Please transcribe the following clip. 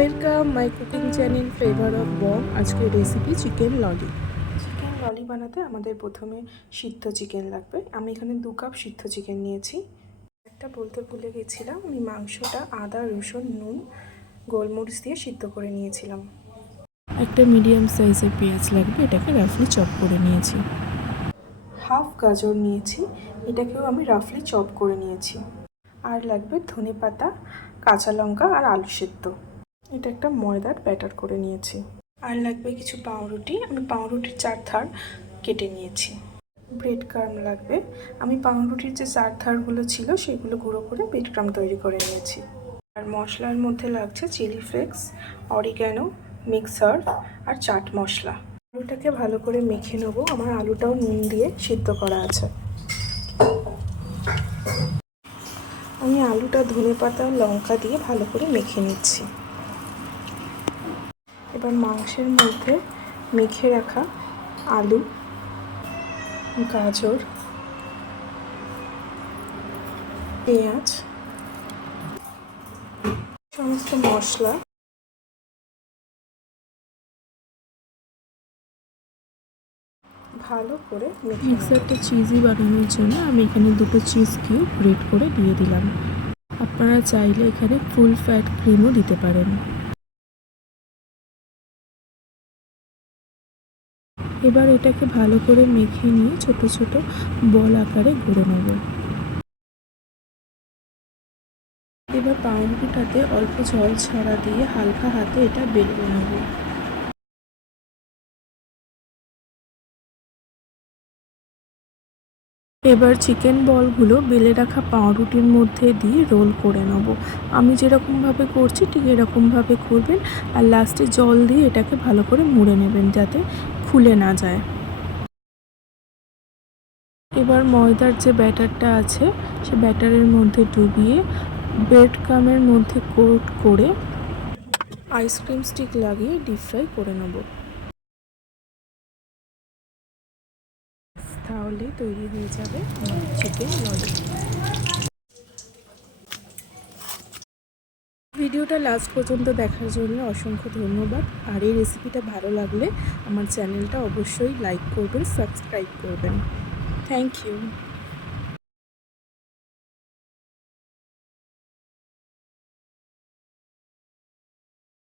Welcome my cooking channel flavour of Bong. আজকে recipe chicken ললি। Chicken ললি বানাতে আমাদের প্রথমে সিদ্ধ চিকেন লাগবে। আমি এখানে 2 কাপ সিদ্ধ চিকেন নিয়েছি। একটা বলতে ভুলে গেছিলাম, আমি মাংসটা আদা রসুন নুন গোলমরিচ দিয়ে সিদ্ধ করে নিয়েছিলাম। একটা মিডিয়াম সাইজের পেঁয়াজ লাগবে, এটাকে রাফলি চপ করে নিয়েছি। হাফ গাজর নিয়েছি, এটাকেও আমি রাফলি চপ করে নিয়েছি। আর লাগবে ধনেপাতা, কাঁচা লঙ্কা আর আলু সেদ্ধ। এটা একটা ময়দার ব্যাটার করে নিয়েছি। আর লাগবে কিছু পাউরুটি, আমি পাউরুটির 4 ধার কেটে নিয়েছি। ব্রেড ক্রাম্ব লাগবে, আমি পাউরুটির যে 4 ধারগুলো ছিল সেগুলো গুঁড়ো করে ব্রেড ক্রাম্ব তৈরি করে নিয়েছি। আর মশলার মধ্যে লাগছে chilli flakes, oregano, mix herb আর চাট মশলা। আলুটাকে ভালো করে মেখে নেবো। আমার আলুটাও নুন দিয়ে সিদ্ধ করা আছে। আমি আলুটা ধনেপাতা লঙ্কা দিয়ে ভালো করে মেখে নিচ্ছি। এবার মাংসের মধ্যে মেখে রাখা আলু, গাজর, পেঁয়াজ, সমস্ত মশলা ভালো করে মিক্সারটা চিজি বানানোর জন্য আমি এখানে 2টো চিজ কিউব গ্রেট করে দিয়ে দিলাম। আপনারা চাইলে এখানে ফুল ফ্যাট ক্রিমও দিতে পারেন। এবার এটাকে ভালো করে মেখে নিয়ে ছোট ছোট বল আকারে গড়ে নেব। এবার পাউরুটিটাতে অল্প জল ছড়া দিয়ে হালকা হাতে এটা বেলে নেব। এবার চিকেন বলগুলো বেলে রাখা পাউরুটির মধ্যে দিয়ে রোল করে নেব। আমি যেরকমভাবে করছি ঠিক এরকমভাবে করবেন। আর লাস্টে জল দিয়ে এটাকে ভালো করে মুড়ে নেবেন যাতে খুলে না যায়। এবার ময়দার যে ব্যাটারটা আছে সে ব্যাটারের মধ্যে ডুবিয়ে ব্রেড ক্রাম্বের মধ্যে কোট করে আইসক্রিম স্টিক লাগিয়ে ডিপ ফ্রাই করে নেব। তাহলে তৈরি হয়ে যাবে চিকেন ললি। ভিডিওটা লাস্ট পর্যন্ত দেখার জন্য অসংখ্য ধন্যবাদ। আর এই রেসিপিটা ভালো লাগলে আমার চ্যানেলটা অবশ্যই লাইক করবেন, সাবস্ক্রাইব করবেন। Thank you.